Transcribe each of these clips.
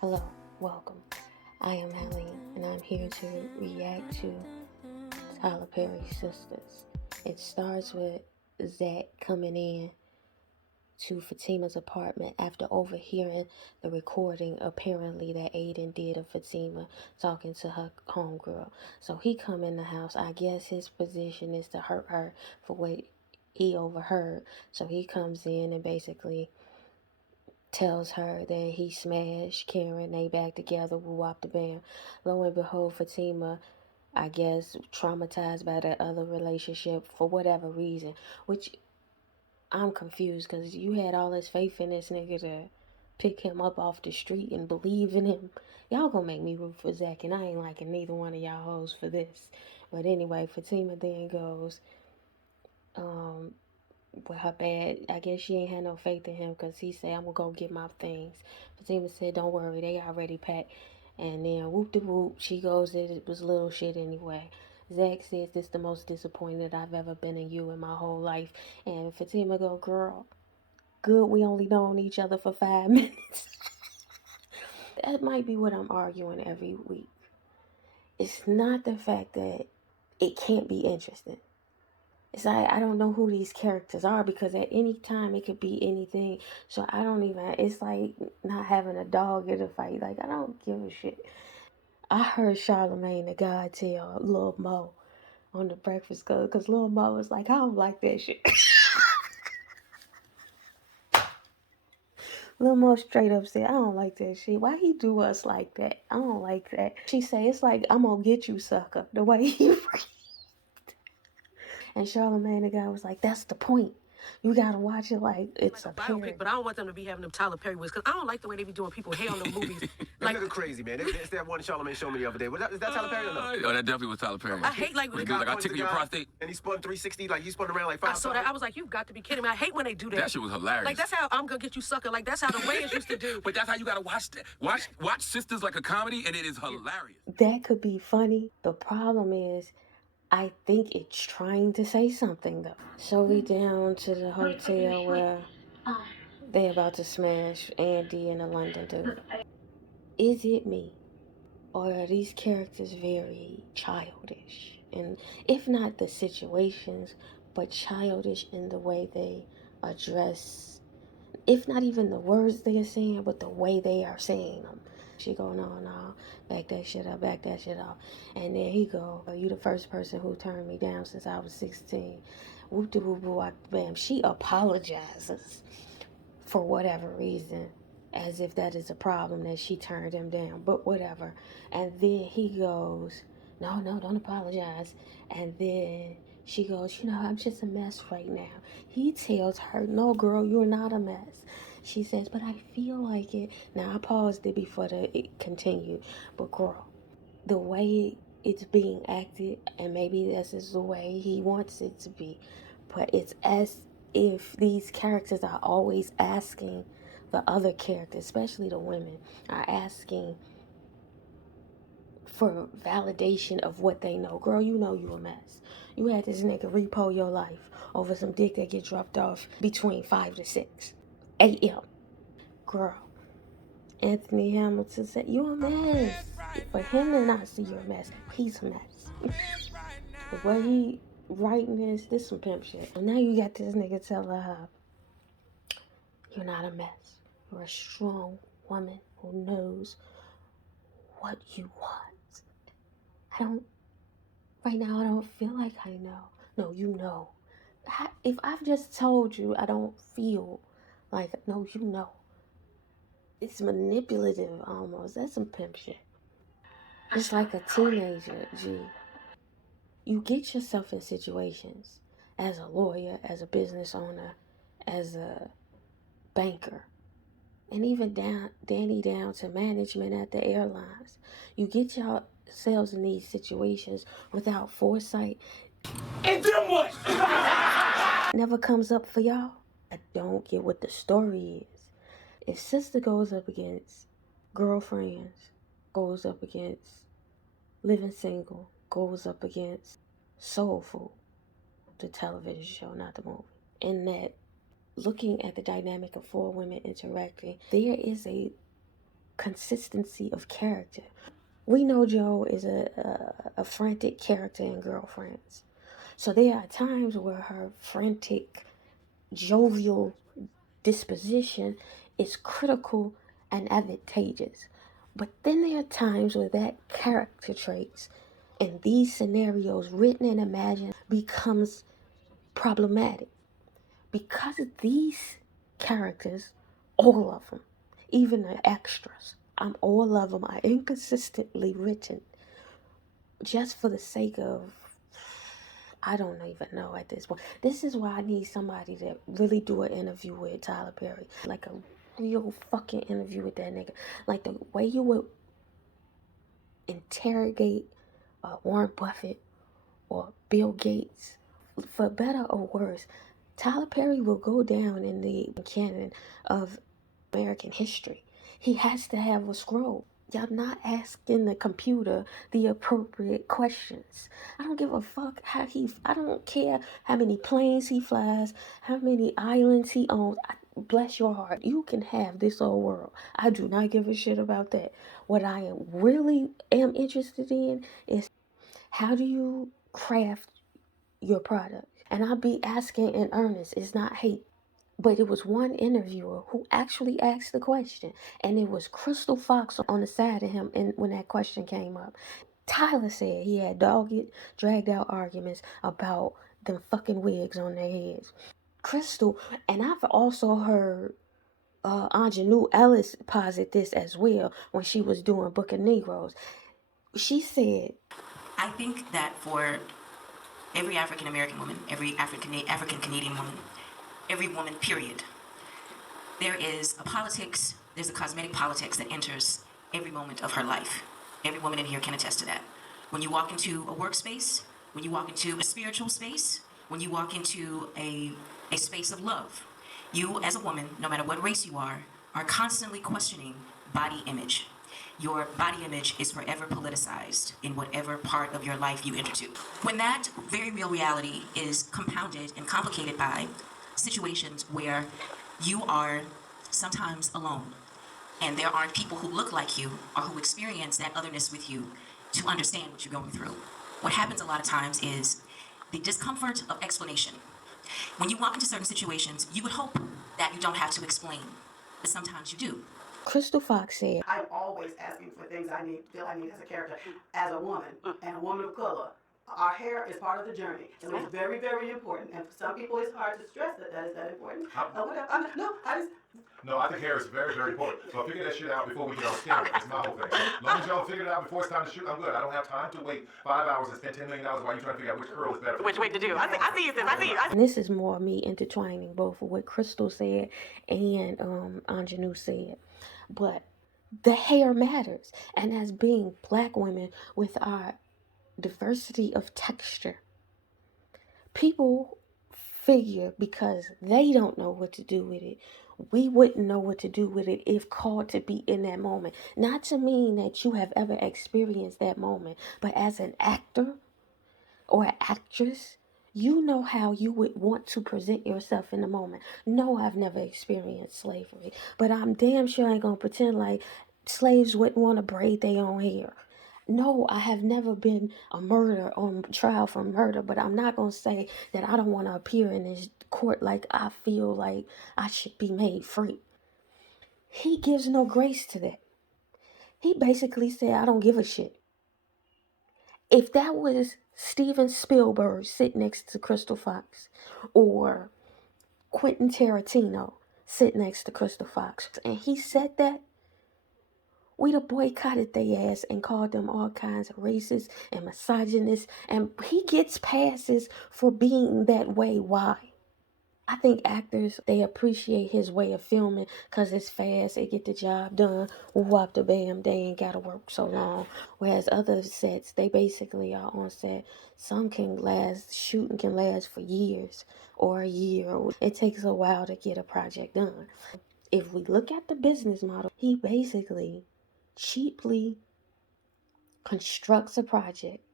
Hello, welcome. I am Helene, and I'm here to react to Tyler Perry's Sistas. It starts with Zach coming in to Fatima's apartment after overhearing the recording apparently that Aiden did of Fatima talking to her homegirl. So he come in the house. I guess his position is to hurt her for what he overheard. So he comes in and basically tells her that he smashed Karen, they back together, woo wop the bam. Lo and behold, Fatima, I guess, traumatized by that other relationship for whatever reason, which I'm confused because you had all this faith in this nigga to pick him up off the street and believe in him. Y'all gonna make me root for Zach, and I ain't liking neither one of y'all hoes for this. But anyway, Fatima then goes, with her bad, I guess she ain't had no faith in him because he said, I'm gonna go get my things. Fatima said, don't worry, they already packed. And then whoop de whoop, she goes, it was little shit anyway. Zach says, this the most disappointed I've ever been in you in my whole life. And Fatima go, girl, good we only known each other for 5 minutes. That might be what I'm arguing every week. It's not the fact that it can't be interesting. It's like I don't know who these characters are because at any time it could be anything. So I don't even, it's like not having a dog in a fight. Like I don't give a shit. I heard Charlamagne the God tell Lil Mo on the Breakfast Club because Lil Mo was like, I don't like that shit. Lil Mo straight up said, I don't like that shit. Why he do us like that? I don't like that. She say, it's like, I'm gonna get you, sucker. The way he And Charlamagne the guy was like, that's the point. You gotta watch it like it's like a biopic, but I don't want them to be having them Tyler Perry wigs because I don't like the way they be doing people hair on the movies. Like nigga crazy, man. It's that one Charlamagne showed me the other day. Is that Tyler Perry or no? Oh, that definitely was Tyler Perry. I hate like when he was like, I tickle your prostate. And he spun 360, like he spun around like 5 I saw that. I was like, you've got to be kidding me. I hate when they do that. That shit was hilarious. Like that's how I'm gonna get you sucker. Like that's how the Wayans used to do. But that's how you gotta watch that. Watch Sisters like a comedy, and it is hilarious. That could be funny. The problem is, I think it's trying to say something though. So we down to the hotel where they about to smash Andy and the London dude. Is it me? Or are these characters very childish? And if not the situations, but childish in the way they address, if not even the words they are saying, but the way they are saying them. She go, no, back that shit up, back that shit up. And then he go, you the first person who turned me down since I was 16. Whoop de whoop whoop, bam. She apologizes for whatever reason, as if that is a problem that she turned him down, but whatever. And then he goes, no, don't apologize. And then she goes, I'm just a mess right now. He tells her, no, girl, you're not a mess. She says, but I feel like it. Now, I paused it before it continued. But girl, the way it's being acted, and maybe this is the way he wants it to be, but it's as if these characters are always asking the other characters, especially the women, are asking for validation of what they know. Girl, you know you a mess. You had this nigga repo your life over some dick that get dropped off between 5 to 6 a.m. Girl, Anthony Hamilton said, you a mess. For him to not see you a mess, he's a mess. The way he writing this some pimp shit. And now you got this nigga telling her, you're not a mess. You're a strong woman who knows what you want. Right now I don't feel like I know. No, you know. If I've just told you I don't feel like, no, you know. It's manipulative almost. That's some pimp shit. It's like a teenager, You get yourself in situations as a lawyer, as a business owner, as a banker, and even Danny down to management at the airlines. You get yourselves in these situations without foresight. And then what? Never comes up for y'all. I don't get what the story is. If sister goes up against girlfriends, goes up against living single, goes up against Soul Food, the television show, not the movie, in that looking at the dynamic of 4 women interacting, there is a consistency of character. We know Joe is a frantic character in Girlfriends. So there are times where her frantic, jovial disposition is critical and advantageous. But then there are times where that character traits in these scenarios, written and imagined, becomes problematic. Because these characters, all of them, even the extras, all of them are inconsistently written just for the sake of, I don't even know at this point. This is why I need somebody to really do an interview with Tyler Perry. Like a real fucking interview with that nigga. Like the way you would interrogate Warren Buffett or Bill Gates. For better or worse, Tyler Perry will go down in the canon of American history. He has to have a scroll. Y'all not asking the computer the appropriate questions. I don't give a fuck I don't care how many planes he flies, how many islands he owns. Bless your heart. You can have this whole world. I do not give a shit about that. What I am really am interested in is how do you craft your product? And I'll be asking in earnest. It's not hate. But it was one interviewer who actually asked the question, and it was Crystal Fox on the side of him. And when that question came up, Tyler said he had dogged, dragged out arguments about them fucking wigs on their heads. Crystal, and I've also heard Anjanou Ellis posit this as well when she was doing Book of Negroes. She said, I think that for every African American woman, every African Canadian woman, every woman, period, there is a politics, there's a cosmetic politics that enters every moment of her life. Every woman in here can attest to that. When you walk into a workspace, when you walk into a spiritual space, when you walk into a space of love, you as a woman, no matter what race you are constantly questioning body image. Your body image is forever politicized in whatever part of your life you enter to. When that very real reality is compounded and complicated by situations where you are sometimes alone, and there aren't people who look like you or who experience that otherness with you to understand what you're going through. What happens a lot of times is the discomfort of explanation. When you walk into certain situations, you would hope that you don't have to explain, but sometimes you do. Crystal Fox said, I'm always asking for things feel I need as a character, as a woman, and a woman of color. Our hair is part of the journey, so it's very, very important. And for some people, it's hard to stress that is that important. No, I think hair is very, very important. So figure that shit out before we get on camera. It's my whole thing. As long as y'all figure it out before it's time to shoot, I'm good. I don't have time to wait 5 hours and spend $10 million while you're trying to figure out which curl is better. Which way to do? I see you, sis. I see you. and this is more me intertwining both of what Crystal said and Anjanou said. But the hair matters. And as being black women with our diversity of texture, people figure because they don't know what to do with it, we wouldn't know what to do with it if called to be in that moment. Not to mean that you have ever experienced that moment, but as an actor or an actress, you know how you would want to present yourself in the moment. No, I've never experienced slavery, but I'm damn sure I ain't gonna pretend like slaves wouldn't want to braid their own hair. No, I have never been a murder on trial for murder, but I'm not gonna say that I don't want to appear in this court like I feel like I should be made free. He gives no grace to that. He basically said, I don't give a shit. If that was Steven Spielberg sitting next to Crystal Fox, or Quentin Tarantino sitting next to Crystal Fox, and he said that, we'd have boycotted their ass and called them all kinds of racist and misogynist, and he gets passes for being that way. Why? I think actors, they appreciate his way of filming because it's fast, they get the job done, whoop the bam, they ain't gotta work so long. Whereas other sets, they basically are on set. Some shooting can last for years or a year. It takes a while to get a project done. If we look at the business model, he basically cheaply constructs a project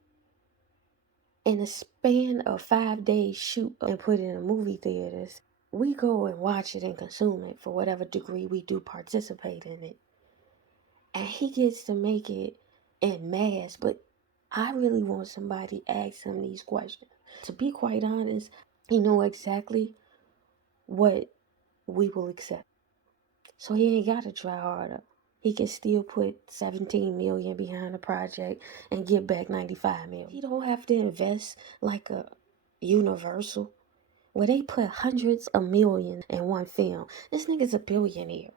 in a span of 5 days, shoot and put it in a movie theaters. We go and watch it and consume it for whatever degree we do participate in it. and he gets to make it en masse. But I really want somebody to ask him these questions. To be quite honest, he know exactly what we will accept. So he ain't got to try harder. He can still put 17 million behind the project and get back 95 million. He don't have to invest like a Universal where they put hundreds of millions in one film. This nigga's a billionaire.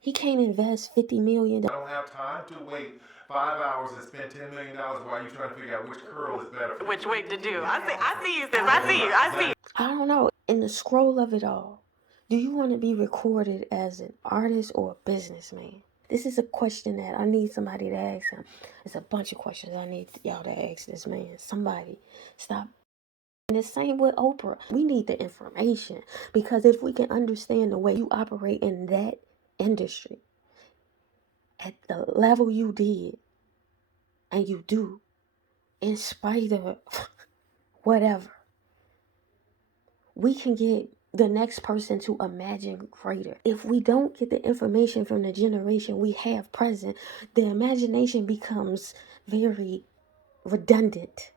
He can't invest $50 million. I don't have time to wait 5 hours and spend $10 million while you're trying to figure out which curl is better for Which you. wig to do? I see you, sis. I see you. I don't know. In the scroll of it all, do you want to be recorded as an artist or a businessman? This is a question that I need somebody to ask him. It's a bunch of questions I need y'all to ask this man. Somebody stop. And the same with Oprah. We need the information, because if we can understand the way you operate in that industry at the level you did and you do, in spite of whatever, we can get the next person to imagine greater. If we don't get the information from the generation we have present, the imagination becomes very redundant.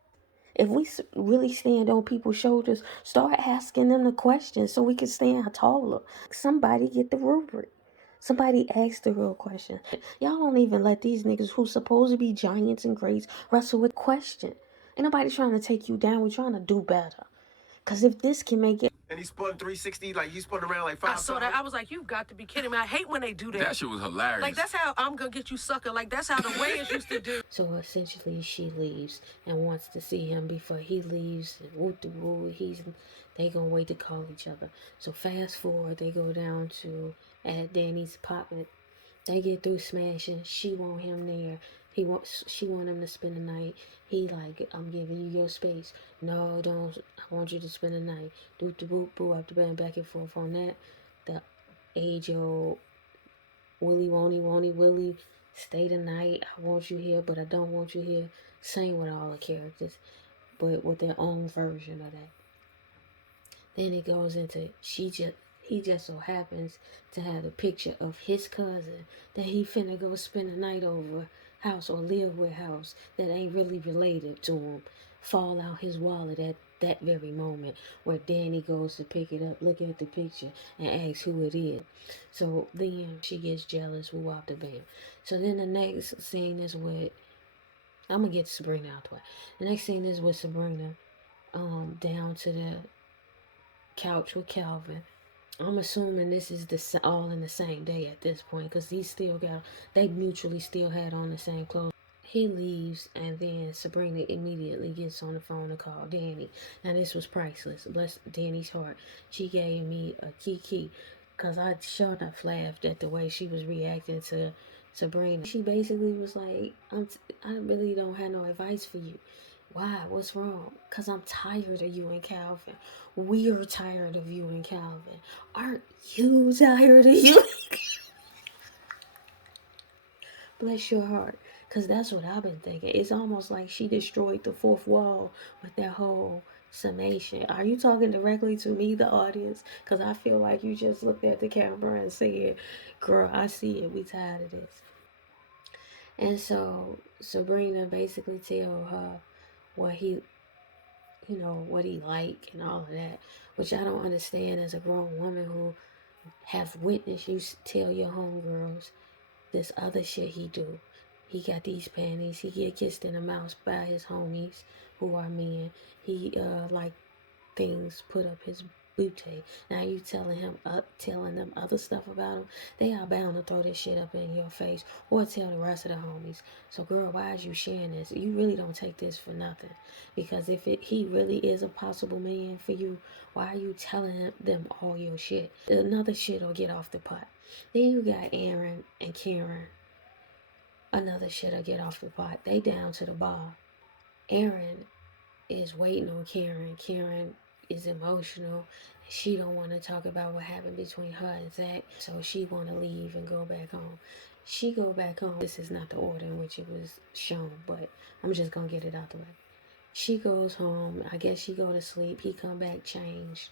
If we really stand on people's shoulders, start asking them the questions so we can stand taller. Somebody get the rubric. Somebody ask the real question. Y'all don't even let these niggas who supposed to be giants and greats wrestle with question. Ain't nobody trying to take you down. We're trying to do better. Because if this can make it. And he spun 360, like he spun around like 5 I times. saw that. I was like, you got to be kidding me. I hate when they do that. That shit was hilarious. Like, that's how I'm going to get you sucker. Like, that's how the Wayans used to do. So essentially she leaves and wants to see him before he leaves. And woo-de-woo, they gonna wait to call each other. So fast forward, they go down to at Danny's apartment. They get through smashing. She want him there. She want him to spend the night. He like, I'm giving you your space. No, don't. I want you to spend the night. Doop de boop boo up the bed, back and forth on that. The age old Willy won't Willy, stay the night. I want you here, but I don't want you here. Same with all the characters, but with their own version of that. Then it goes into he just so happens to have a picture of his cousin that he finna go spend the night over house or live with house that ain't really related to him. Fall out his wallet at that very moment where Danny goes to pick it up, look at the picture, and asks who it is. So then she gets jealous, woo out the band. So then the next scene is with, I'm gonna get Sabrina out the way. The next scene is with Sabrina, down to the couch with Calvin. I'm assuming this is all in the same day at this point, because they mutually still had on the same clothes. He leaves, and then Sabrina immediately gets on the phone to call Danny. Now this was priceless. Bless Danny's heart. She gave me a kiki, because I sure enough laughed at the way she was reacting to Sabrina. She basically was like, I really don't have no advice for you. Why? What's wrong? Because I'm tired of you and Calvin. We're tired of you and Calvin. Aren't you tired of you? Bless your heart. Because that's what I've been thinking. It's almost like she destroyed the fourth wall with that whole summation. Are you talking directly to me, the audience? Because I feel like you just looked at the camera and said, girl, I see it. We tired of this. And so Sabrina basically tell her what he like and all of that, which I don't understand as a grown woman who have witnessed you tell your homegirls this other shit he do. He got these panties. He get kissed in the mouth by his homies who are men. He like things put up his booty. Now you telling them other stuff about him. They are bound to throw this shit up in your face or tell the rest of the homies. So girl, why is you sharing this? You really don't take this for nothing, because if he really is a possible man for you, why are you telling them all your shit? Another shit will get off the pot. Then you got Aaron and Karen. Another shit will get off the pot. They down to the bar. Aaron is waiting on Karen. Karen is emotional. She don't want to talk about what happened between her and Zach, so she want to leave and go back home. She go back home. This is not the order in which it was shown, but I'm just gonna get it out the way. She goes home. I guess she go to sleep. He come back changed.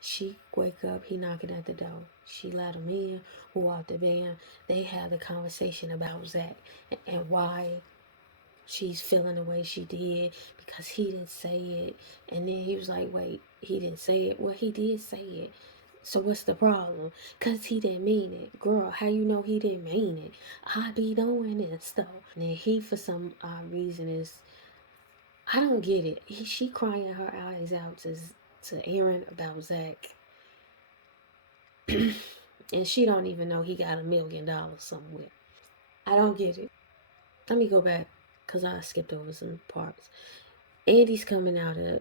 She wake up, he knocking at the door. She let him in, who out the van. They have the conversation about Zach and why she's feeling the way she did because he didn't say it. And then he was like, wait, he didn't say it? Well, he did say it. So what's the problem? Because he didn't mean it. Girl, how you know he didn't mean it? I be doing this though. And then he, for some odd reason, is, I don't get it. She crying her eyes out to Aaron about Zach. And she don't even know he got $1 million somewhere. I don't get it. Let me go back because I skipped over some parts. Andy's coming out of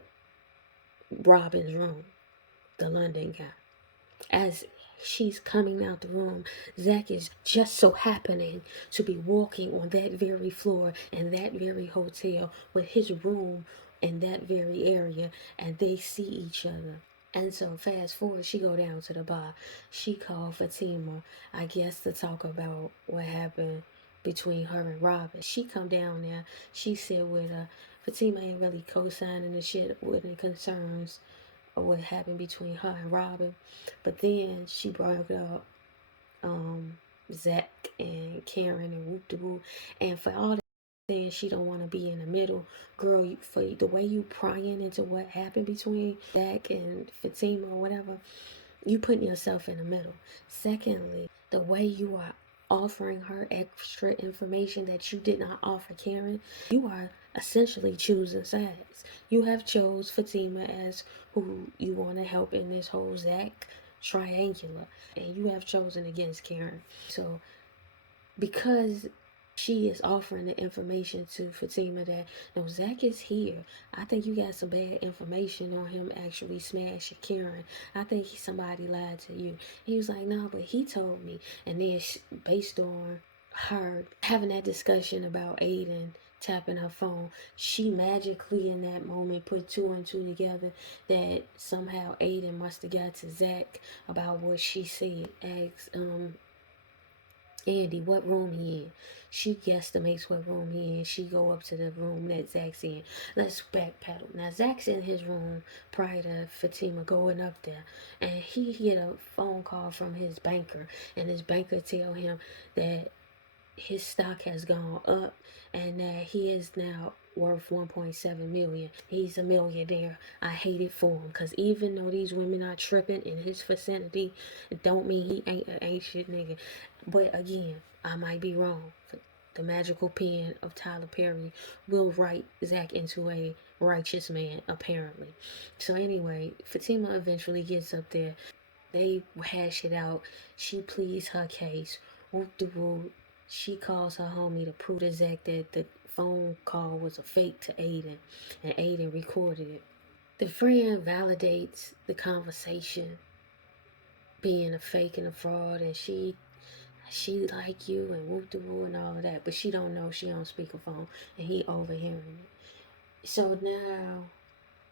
Robin's room, the London guy. As she's coming out the room, Zach is just so happening to be walking on that very floor in that very hotel with his room in that very area, and they see each other. And so fast forward, she go down to the bar. She called Fatima, I guess, to talk about what happened between her and Robin. She come down there. She said with Fatima ain't really co-signing the shit with any concerns of what happened between her and Robin. But then she brought up Zach and Karen and whoop de whoop. And for all that saying she don't want to be in the middle, girl, for the way you prying into what happened between Zach and Fatima or whatever, you putting yourself in the middle. Secondly, the way you are offering her extra information that you did not offer Karen, you are essentially choosing sides. You have chose Fatima as who you want to help in this whole Zach triangular, and you have chosen against Karen. So because she is offering the information to Fatima that, no, Zach is here. I think you got some bad information on him actually smashing Karen. I think somebody lied to you. He was like, no, but he told me. And then based on her having that discussion about Aiden tapping her phone, she magically in that moment put 2 and 2 together that somehow Aiden must have got to Zach about what she said. Asked Andy what room he in. She guesstimates what room he in. She go up to the room that Zach's in. Let's backpedal. Now Zach's in his room prior to Fatima going up there, and he get a phone call from his banker, and his banker tell him that his stock has gone up and that he is now worth 1.7 million. He's a millionaire. I hate it for him because even though these women are tripping in his vicinity, it don't mean he ain't shit nigga. But again, I might be wrong. The magical pen of Tyler Perry will write Zach into a righteous man, apparently. So anyway, Fatima eventually gets up there. They hash it out. She pleads her case. Whoop de whoop. She calls her homie to prove to Zach that the phone call was a fake to Aiden, and Aiden recorded it. The friend validates the conversation being a fake and a fraud, and she like you and whoop de woo and all of that, but she don't know she on speakerphone, and he overhearing it. So now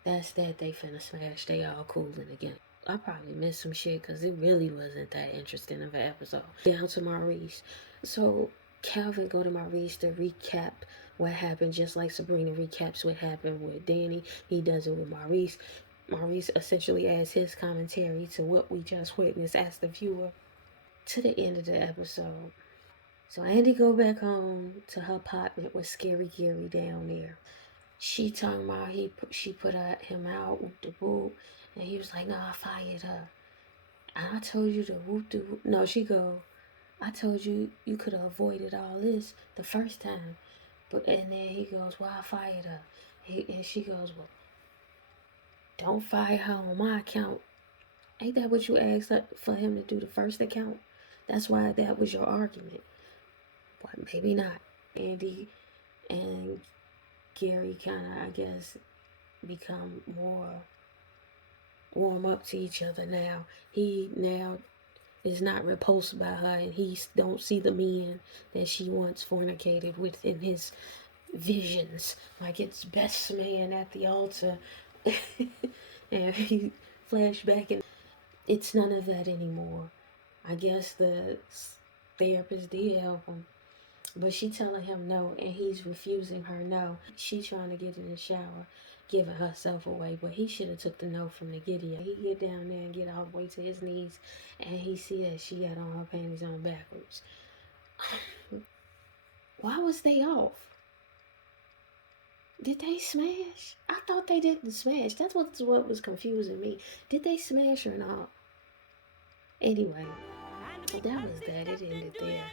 that's that. They finna smash. They all cooling again. I probably missed some shit because it really wasn't that interesting of an episode. Down to Maurice. So Calvin go to Maurice to recap what happened, just like Sabrina recaps what happened with Danny. He does it with Maurice. Maurice essentially adds his commentary to what we just witnessed as the viewer to the end of the episode. So Andy go back home to her apartment with Scary Gary down there. She talking about she put him out with the whoop, and he was like, no, I fired her. And I told you to whoop the whoop. No, she go, I told you you could have avoided all this the first time. But and then he goes, well, I fired her. And she goes, well, don't fire her on my account. Ain't that what you asked for him to do the first account? That's why that was your argument. But maybe not. Andy and Gary kind of, I guess, become more warm up to each other now. He now is not repulsed by her, and he don't see the men that she once fornicated with in his visions, like it's best man at the altar. And he flashback, and it's none of that anymore. I guess the therapist did help him. But she telling him no, and he's refusing her no. She trying to get in the shower, giving herself away, but he should have took the no from the giddy. He get down there and get all the way to his knees, and he see that she had on her panties on backwards. Why was they off? Did they smash? I thought they didn't smash. That's what was confusing me. Did they smash or not? Anyway, that was that. It ended there.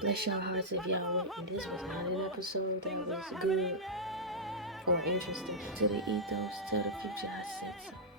Bless your hearts if y'all went, and this was not an episode that was good or interesting. To the ethos, to the future, I said so.